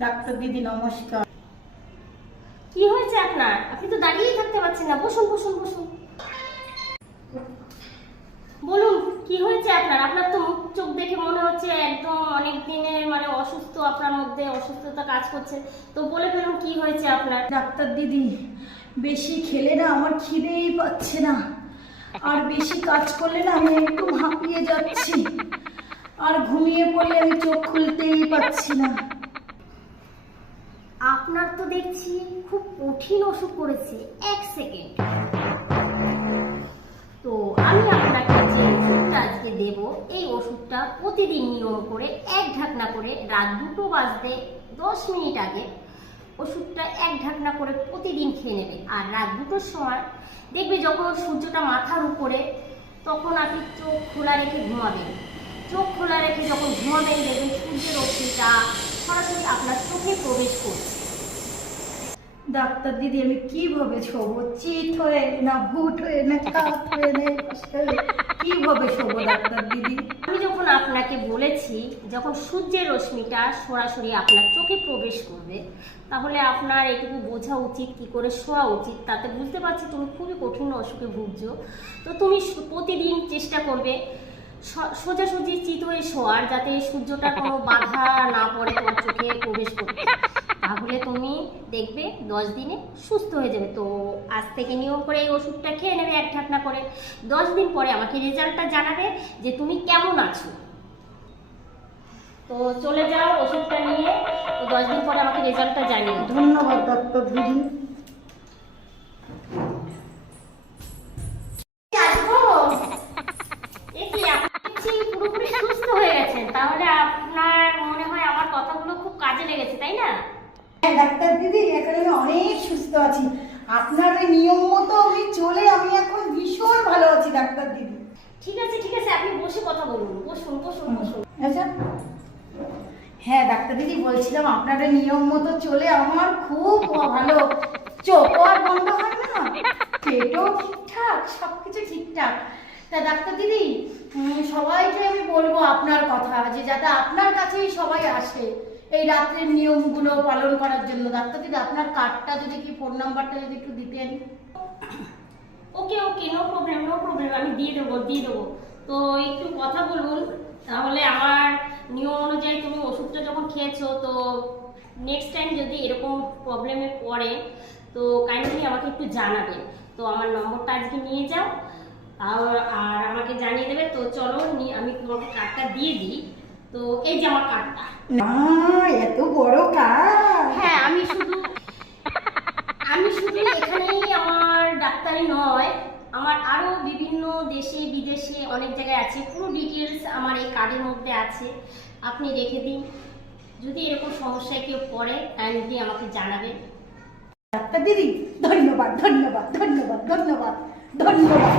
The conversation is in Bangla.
ডাক্তার দিদি নমস্কার। কি হয়েছে আপনার? আপনি তো দাঁড়িয়েই থাকতে পারছেন না। বসুন বসুন বসুন। বলুন কি হয়েছে আপনার? আপনার তো মুখ চোখ দেখে মনে হচ্ছে একদম অনেক দিনের অসুস্থ, আপনার মধ্যে অসুস্থতা কাজ করছে। তো বলে ফেলুন কি হয়েছে আপনার। ডাক্তার দিদি, বেশি খেলে না আমার খিদেই পাচ্ছে না, আর বেশি কাজ করলে না আমি একটু হাঁপিয়ে যাচ্ছি, আর ঘুমিয়ে পড়লে আমি চোখ খুলতেই পাচ্ছি না। আপনার তো দেখছি খুব কঠিন অসুখ করেছে। এক সেকেন্ড, তো আমি আপনাকে যে ওষুধটা আজকে দেব, এই ওষুধটা প্রতিদিন নিয়ম করে এক ঢাকনা করে রাত 2টো বাজতে 10 মিনিট আগে ওষুধটা এক ঢাকনা করে প্রতিদিন খেয়ে নেবে। আর রাত 2টোর সময় দেখবে যখন সূর্যটা মাথার উপরে, তখন আপনি চোখ খোলা রেখে ঘুমাবেন। চোখ খোলা রেখে যখন ঘুমাবেন দেখবেন সূর্যের রশ্মিটা সরাসরি আপনার চোখে প্রবেশ করছে। ডাক্তার দিদি, আমি কিভাবে শোবো? চিত হয়ে না ভূত হয়ে না কাক হয়ে না কিভাবে শোবো ডাক্তার দিদি? আমি যখন আপনাকে বলেছি যখন সূর্যের রশ্মিটা সরাসরি আপনার চোখে প্রবেশ করবে, তাহলে আপনার এটুকু বোঝা উচিত কি করে শোয়া উচিত। তাতে বুঝতে পারছি তুমি খুবই কঠিন অসুখে ভুগছো। তো তুমি প্রতিদিন চেষ্টা করবে সোজাসুজি চিত হয়ে শোয়ার, যাতে সূর্যটা কোনো বাধা না পড়ে তোমার চোখে প্রবেশ করতে। তাহলে তুমি দেখবে 10 দিনে সুস্থ হয়ে যাবে। তো আজ থেকে নিয়ম করে এই ওষুধটা খেয়ে নেবে এক ঢাকনা করে। 10 দিন পরে আমাকে রেজাল্টটা জানাবে যে তুমি কেমন আছো। তো চলে যাও ওষুধটা নিয়ে, তো 10 দিন পরে আমাকে রেজাল্টটা জানিও। ধন্যবাদ ডাক্তার দিদি। পুরোপুরি সুস্থ হয়ে গেছেন, তাহলে আপনার মনে হয় আমার কথাগুলো খুব কাজে লেগেছে, তাই না? হ্যাঁ ডাক্তার দিদি, এখন আমি অনেক সুস্থ আছি। আপনার এই নিয়ম মতো আমি চলে আমি এখন ভীষণ ভালো আছি ডাক্তার দিদি। ঠিক আছে ঠিক আছে, আপনি বসে কথা বলুন। বসুন বসুন বসুন। আচ্ছা, হ্যাঁ ডাক্তার দিদি, বলছিলাম আপনার এই নিয়ম মতো চলে আমার খুব ভালো। চোখ আর বন্ধ হয় না, পেটও ঠিকঠাক, সবকিছু ঠিকঠাক। তা ডাক্তার দিদি, সবাইকে আমি বলবো আপনার কথা, যে যাতে আপনার কাছেই সবাই আসে এই রাত্রের নিয়মগুলো পালন করার জন্য। ডাক্তার দিদি, আপনার কার্ডটা যদি কি, ফোন নাম্বারটা যদি একটু দিতেন। ওকে ওকে, নো প্রবলেম নো প্রবলেম, আমি দিয়ে দেবো দিয়ে দেবো। তো একটু কথা বলুন, তাহলে আমার নিয়ম অনুযায়ী তুমি ওষুধটা যখন খেয়েছো, তো নেক্সট টাইম যদি এরকম প্রবলেমে পড়ে তো কাইন্ডলি আমাকে একটু জানাবে। তো আমার নম্বরটা আজকে নিয়ে যাও আর আমাকে জানিয়ে দেবে। তো চলো আমি তোমাকে কার্ডটা দিয়ে দিই। তো এই যে আমার কার্ডটা। না, এত বড় কার্ড! হ্যাঁ, আমি শুধু এখানেই আমার ডাক্তারি নয়, আমার আরো বিভিন্ন দেশে বিদেশে অনেক জায়গায় আছে। পুরো ডিটেলস আমার এই কার্ডের মধ্যে আছে, আপনি রেখে দিন। যদি এরকম সমস্যায় কেউ পড়ে কাইন্ডলি আমাকে জানাবেন। ডাক্তার দিদি, ধন্যবাদ ধন্যবাদ ধন্যবাদ ধন্যবাদ ধন্যবাদ।